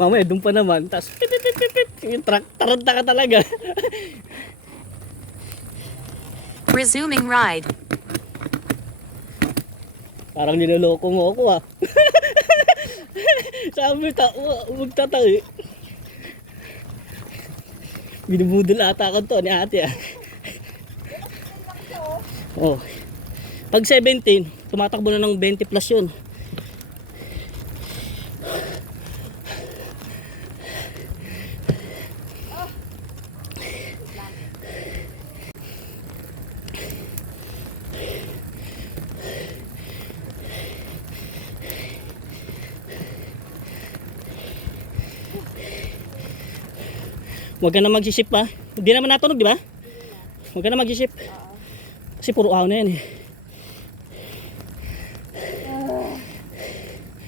Mamaya doon pa naman. Tapos pip pip pip pip pip. Yung truck, taranta ka talaga. Resuming ride. Parang niloloko mo ako ah. Sabi magtatawi. Binubudol ata ako to ni ate ah. Oh. Pag 17, tumatakbo na ng 20 plus yun. Huwag ka na mag-ship pa. Hindi naman natunog, di ba? Huwag ka na mag-ship. Kasi puro ahon na yan eh.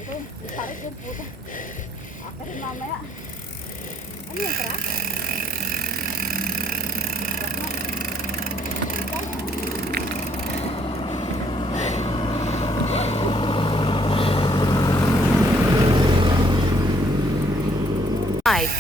Ito, isarit yung puta. Akasin mamaya. Ano yung truck? Ride.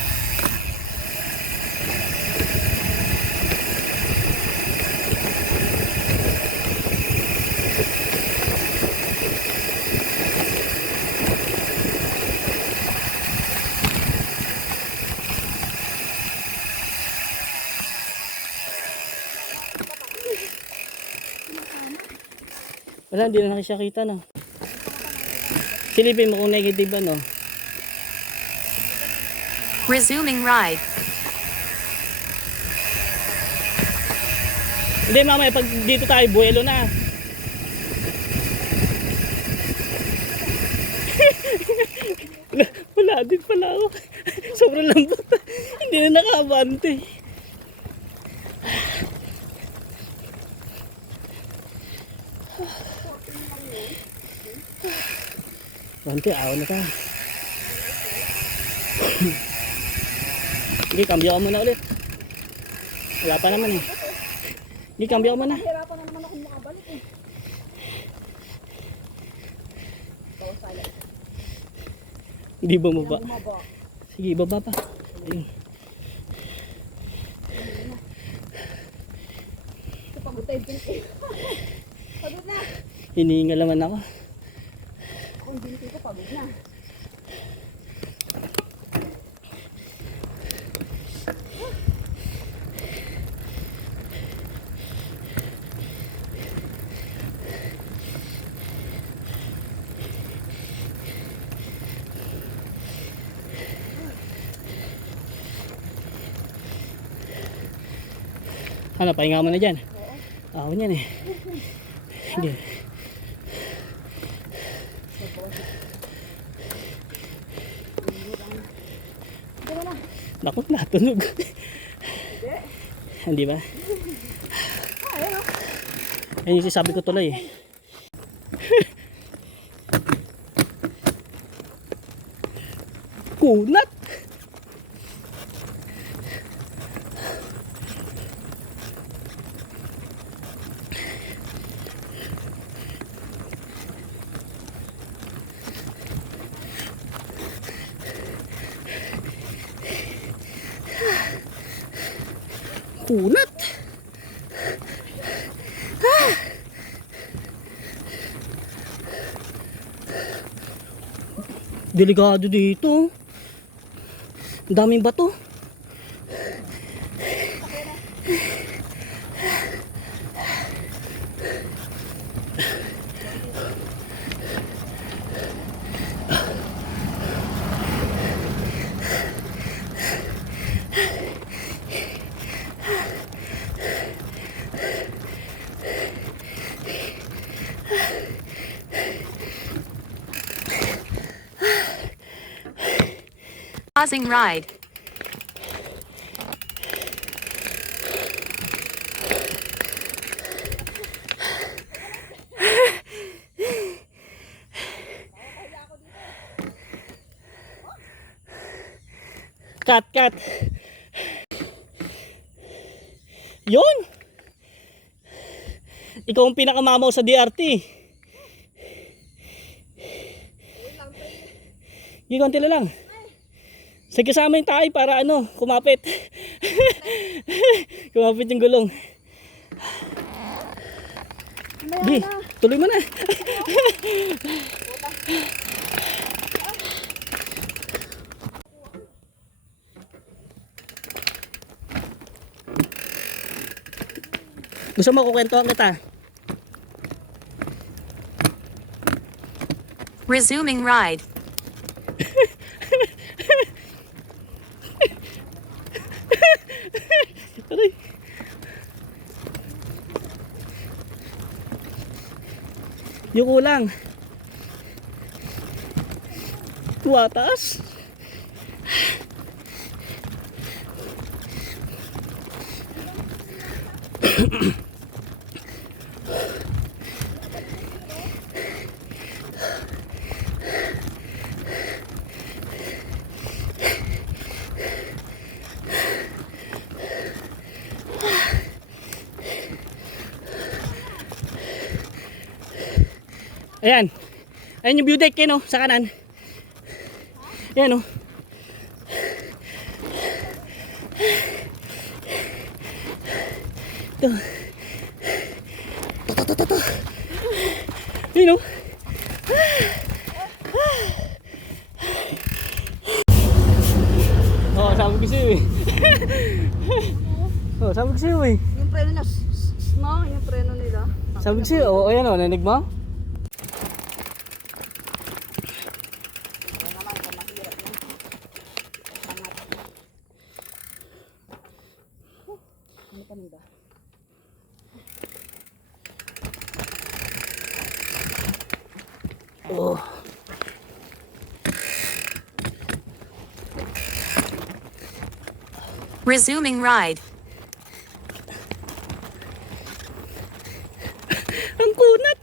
Wala, hindi na nakisakita no. Silipin mo kung negative ba no. Resuming ride. Hindi mamaya pag dito tayo buwelo na. Wala din pala ako. Sobrang lambot. Hindi na nakabante. Bante, awan na tayo. Hindi, kambyo ka muna ulit. Wala pa naman eh. Hindi, kambyo ka muna. Hirapan na naman akong makabalik eh. Hindi bumaba. Bumaba. Sige, baba pa. Ayun. Ito pagod tayo din eh. Pagod na. Hinihingal naman ako. Ako yung binti ko pagod na. Ano, pahinga mo na dyan. Ahon yan eh. Hindi. Naku, natunog. Hindi ba? Ayun yung sabi ko tuloy eh. Kunat! Kunat. Delikado dito. Ang daming bato. Pausing ride. Cut. Yun. Ikaw ang pinakamamaw sa DRT. Gigonti lang. Sige kasama yung tayo para ano, kumapit. Kumapit yung gulong. Di, tuloy mo na. Gusto mo kukwentuhan kita? Resuming ride. Aray. Yung kulang. Tuwataas. Ayan. Ayan yung view deck yun, sa kanan. Ayan, Ito. Ito. Yun, Oh, sabi ko sa'yo eh. Oh, sabi ko sa'yo eh. Yung preno na, no? Yung preno nila. Sabi ko sa'yo, ayan nanig mo? Ano pa nila? Oh. Resuming ride. Ang kunat.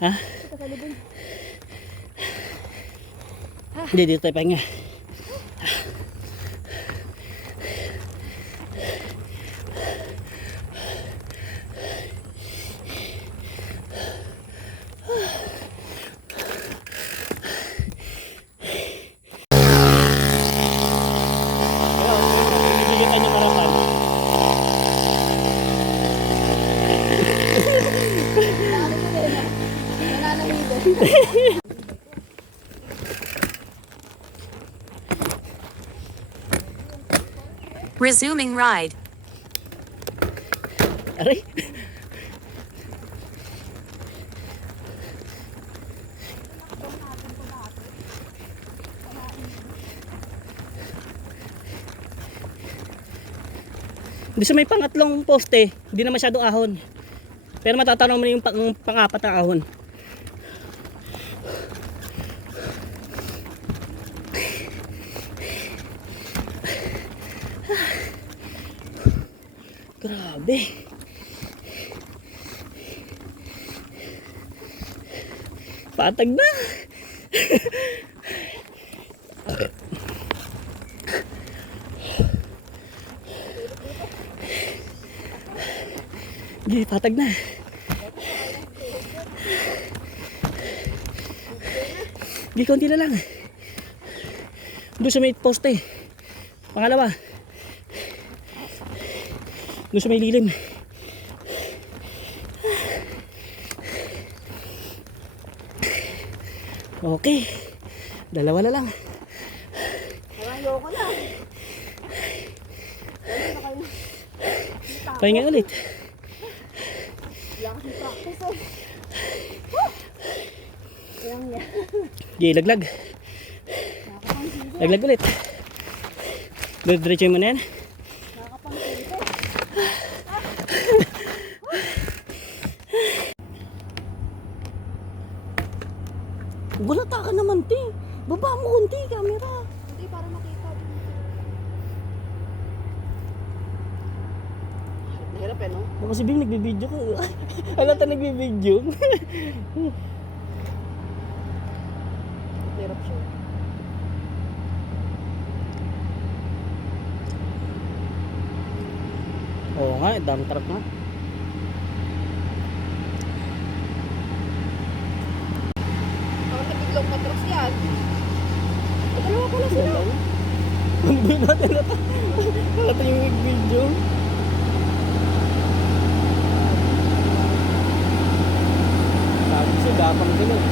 Ha? Hindi, dito tayo pahinga. Pinigilitan yung harapan. Nananahilo. Resuming ride. Aray. Gusto may pangatlong poste, hindi na masyadong ahon. Pero matatanong mo na yung pang-apat na ahon. Grabe. Patag na. Hindi, patag na. Hindi, konti na lang. Doon sa may poste. Pangalawa. Doon sa may lilim. Okay. Dalawa na lang. Ayoko na. Pahinga ulit. Wala kasi practice eh. Yang yan. Okay, laglag. Laglag ulit. Diretso mo na yan. Nakakapangkita. Gulata ka naman, te. Baba mo konti, camera. Hindi, para makita. Hirap hirap eh, no? Baka si Bing nagbibideo ko. Halata nagbibideo. Hirap siya. Oo nga, dump truck nga. Parang nabiglang matras yan. Dalawa pala sila. Hindi natin ito. Halata yung video. Sabi siya, gapang din eh.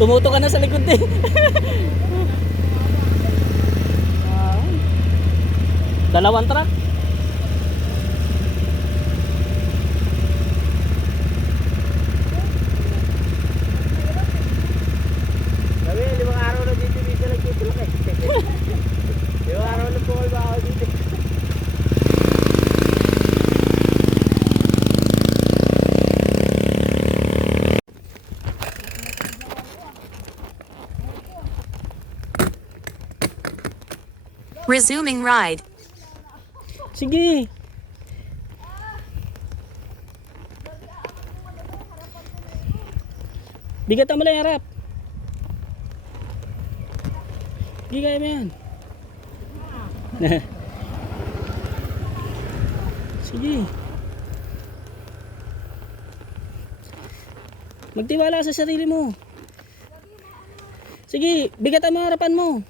Tumuto ka na sa likod eh. Dalawang truck. Sabi, 5 araw na dito nagtutulog eh. 5 araw na po kayo ba ako dito? Resuming ride. Sige. Bigatan mo lang yung harap. Hindi kaya mo yan. Sige. Magtiwala sa sarili mo. Sige, bigatan mo ang harapan mo.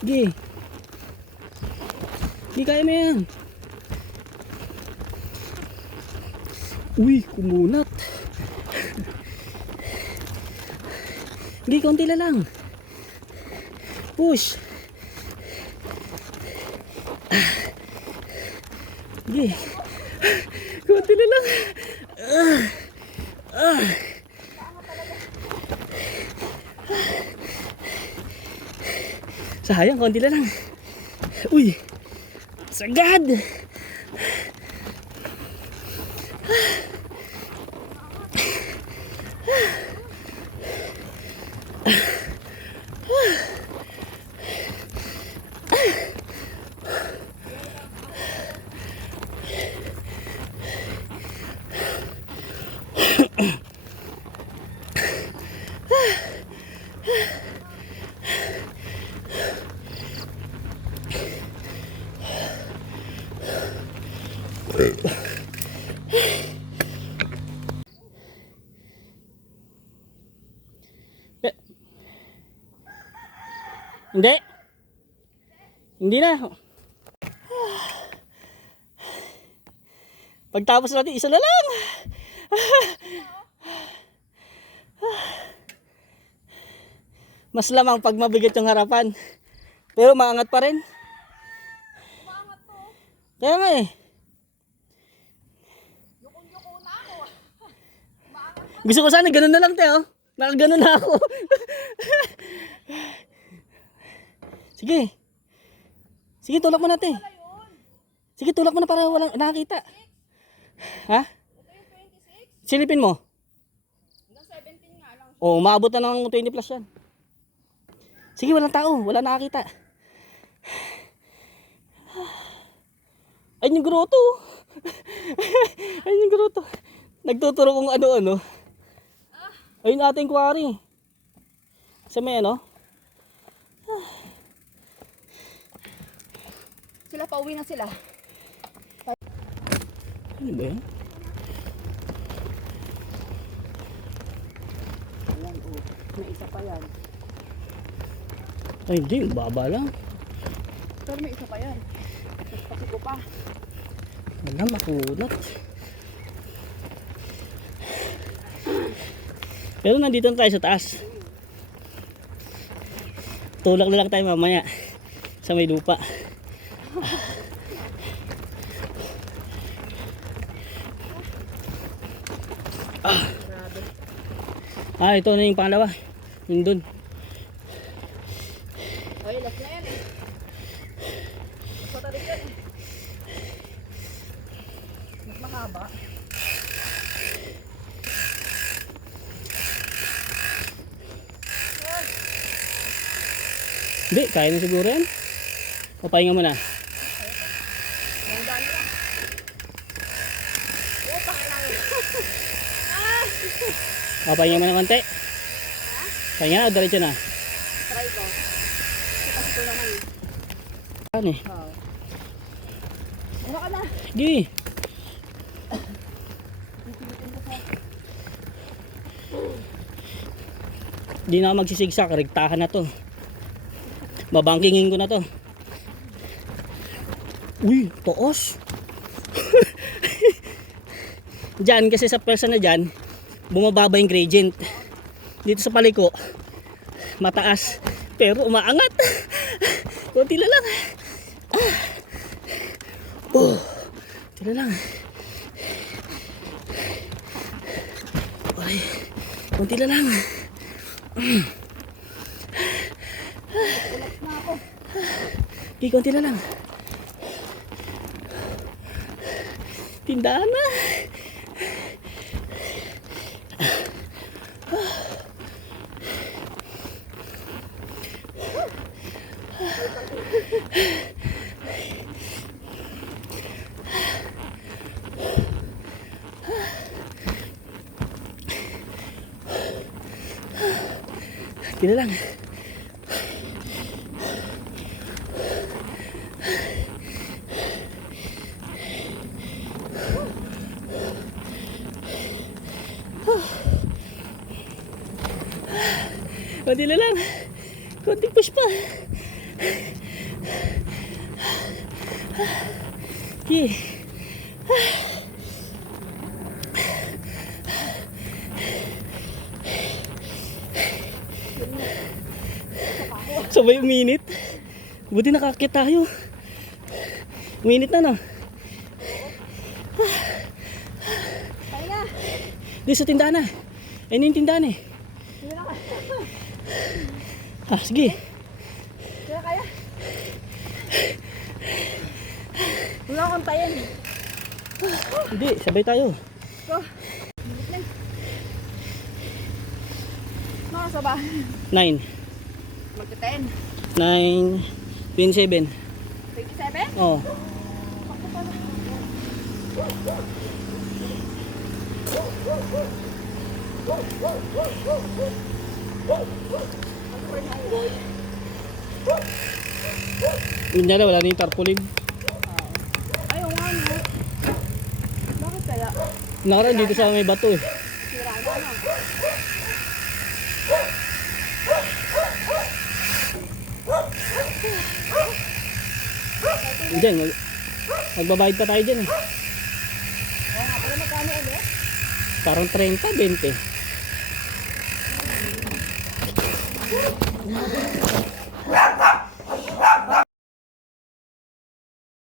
Sige. Hindi kaya mo yan. Uy, kumunat. Sige, konti na lang. Push. Sige. Konti na lang. Sayang, konti na lang. Uy. Sagad. Hindi. Hindi na. Pagtapos natin, isa na lang. Mas lamang pag mabigat yung harapan. Pero maangat pa rin. Kaya nga eh. Gusto ko sana ganun na lang Teo. Nakaganon na ako. Sige. Sige, tulak mo natin. Sige, tulak mo na para walang nakakita. Ha? Silipin mo. Hanggang 17 nga lang. Oo, maabot na ng 20 plus yan. Sige, walang tao. Wala nakakita. Ayun yung grotto. Ayun yung grotto. Nagtuturo kung ano-ano. Ayun ating quarry. Sa may ano? Sila, pauwi na sila. Ano ba yan? Ayan, oh. May isa pa yan. Ay, hindi. Baba lang. Pero may isa pa yan. Pati ko pa. Wala, makunat. Pero nandito na tayo sa taas. Tulak na lang tayo mamaya sa may lupa. Ito na yung pangalawa. Yung dun. Oy, last na yan eh. Mas matarik yan eh. Mas mahaba. Hindi, kaya na siguro yan. Papahinga mo na. Papahinga mo na konti. Pahinga na, diretso na. Try ko. Kasi ko naman eh. Ano eh? Oo. Ano ka na? Sige. Di na ako magsisigsak, rektahan na to. Babangkingin ko na to. Uy, toos. Diyan, kasi sa pwersa na dyan, bumababa yung gradient. Dito sa paliko, mataas, pero umaangat. Kunti na lang. Kunti na lang. Okay, kunti na lang. Okay, konti na lang. Tindahan na. Konti na lang. Konti na lang. Konting push pa. Okay. Sabay uminit. Buti nakakit tayo. Uminit na no. Pahinga. Di sa tindahan na. Ayun yung tindahan eh. Hindi na kaya. Sige. Hindi na kaya. Wala akong tayan. Hindi, sabay tayo. Go. Nakasa ba? 9. Magka-10. 9. 27. 27? Oh. Yun na, wala na yung tarpaulin. Ay, oo nga no. Bakit kaya? Nakaraan dito sa may bato eh. Sira na no. Diyan, magbabayad pa tayo dyan eh. Oo nga, pero magkano ulit? Parang 30, 20.